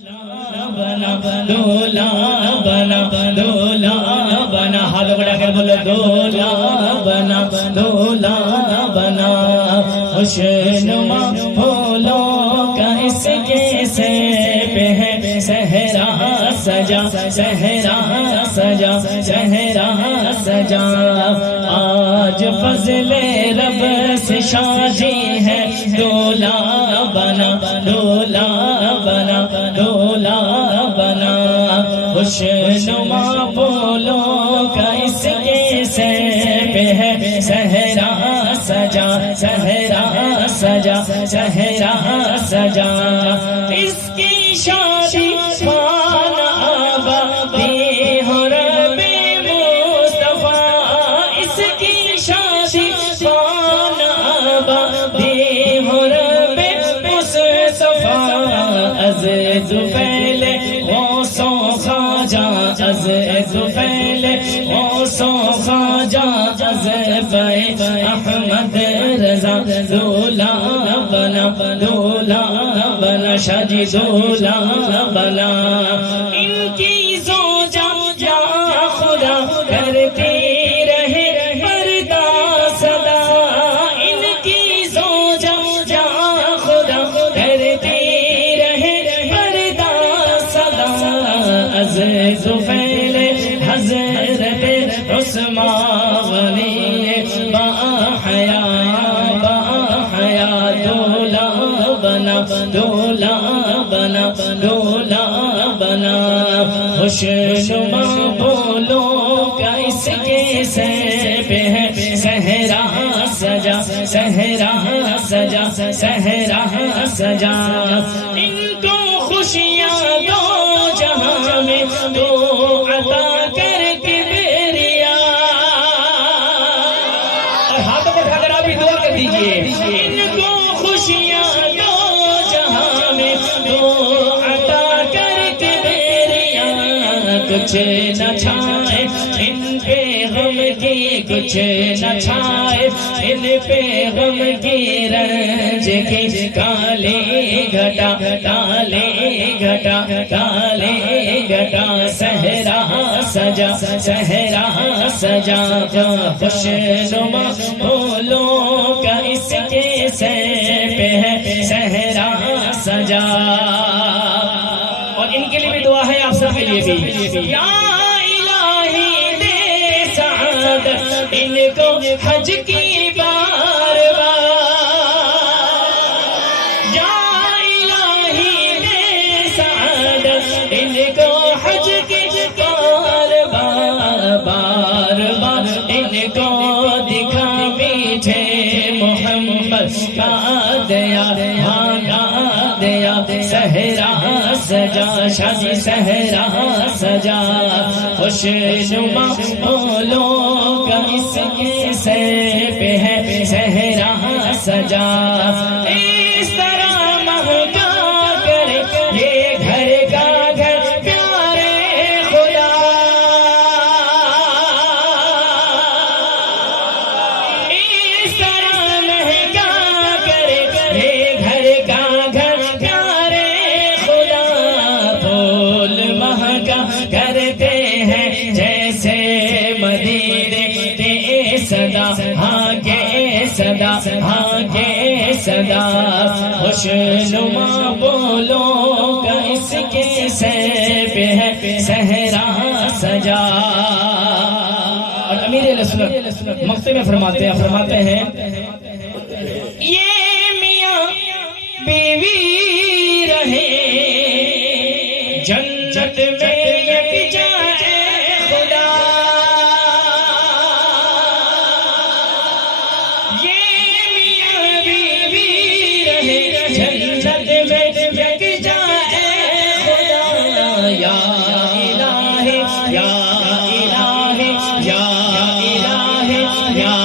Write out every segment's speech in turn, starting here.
بنا دولا بنا دولا بنا ہاتھ بڑھا کر بولو دولا بنا دولا بنا خوشنما پھولوں کا اس کے سر پہ ہے صحرا سجا صحرا سجا صحرا سجا آج فضل رب سے شادی ہے دولا بنا دولا بنا دولا بنا خوشنما پھولوں کا اس کے سر پہ ہے صحرا سجا صحرا سجا صحرا سجا اس کی شادی خانہ آبادی ہو رب مصطفیٰ اس کی شادی خانہ آبادی ہو رب مصطفیٰ از تو پہلے غوثوں خواجہ از تو پہلے غوثوں خواجہ از احمد رضا دولا بنا دولا بنا شادی دولا بنا ان کی زوجہ یا خدا کرتی رہے پردہ صدا ان کی زوجہ یا خدا کرتی رہے پردہ صدا از زفیل حضرت عثمان غنی باحیا دولا بنا دولا بنا دولا بنا خوشنما پھولوں کا اس کے سر پہ ہے صحرا سجا صحرا سجا صحرا سجا ان کو خوشیاں دو جہاں میں دو عطا کر کے میریا اور ہاتھوں کو اٹھا کر آپ بھی دعا کر دیجئے ان کو خوشیاں دو جہاں میں دو عطا کر کے میریا کچھ نہ چھائے ان پہ غم کی کچھ نہ چھائے ان پہ غم کی رنج کی کالے گھٹا کالے گھٹا کالے گھٹا صحرا سجا صحرا سجا خوشنما پھولوں کا اس کے سر پہ ہے صحرا سجا اور ان کے لیے بھی دعا ہے آپ سب کے لیے بھی یا الہی دے سعادت ان کو حج کی بار یا الہی دے سعادت ان کو حج کی بار بار ان کو دکھا پیچھے محمد کا دیا بھاگا دیا صحرا سجا شادی صحرا سجا خوشنما پھولوں کا اس کے سر پہ ہے صحرا سجا اس طرح مہکا کرے یہ گھر کا گھر پیارے خدا اس طرح مہکا کرے یہ گھر کا گھر پیارے خدا پھول مہکا کرتے ہیں جیسے مدینے کے صدا ہاں کے صدا ہاں کے صدا خوشنما پھولوں کا اس کے سر پہ ہے صحرا سجا اور امیر اہل سنت مقطع میں فرماتے ہیں یہ میاں بیوی رہے جنت میں یک جائے خدا یہ میاں بیوی رہے جنت میں یک جائے خدا یا الہی یا الہی یا الہی یا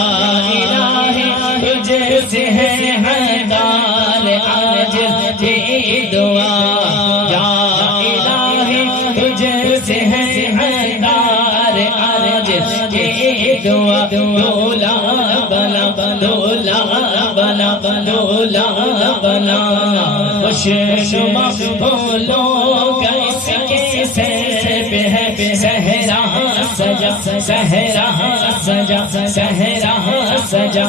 الہی تجھ سے ہے حیدار آج کی دعا یا الہی تجھ سے ہے حیدار آج کی دعا دولا بنا دولا بنا دولا بنا خوشنما پھولوں صحرا سجا صحرا سجا.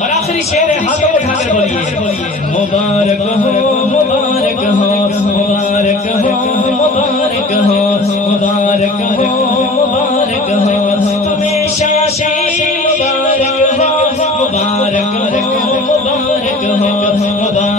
اور آخری شعر ہے، ہاتھوں کو اٹھا کر بولیے مبارک ہو مبارک ہو مبارک ہو مبارک ہو مبارک ہو مبارک ہو تمہیں شادی مبارک ہو مبارک ہو مبارک ہو مبارک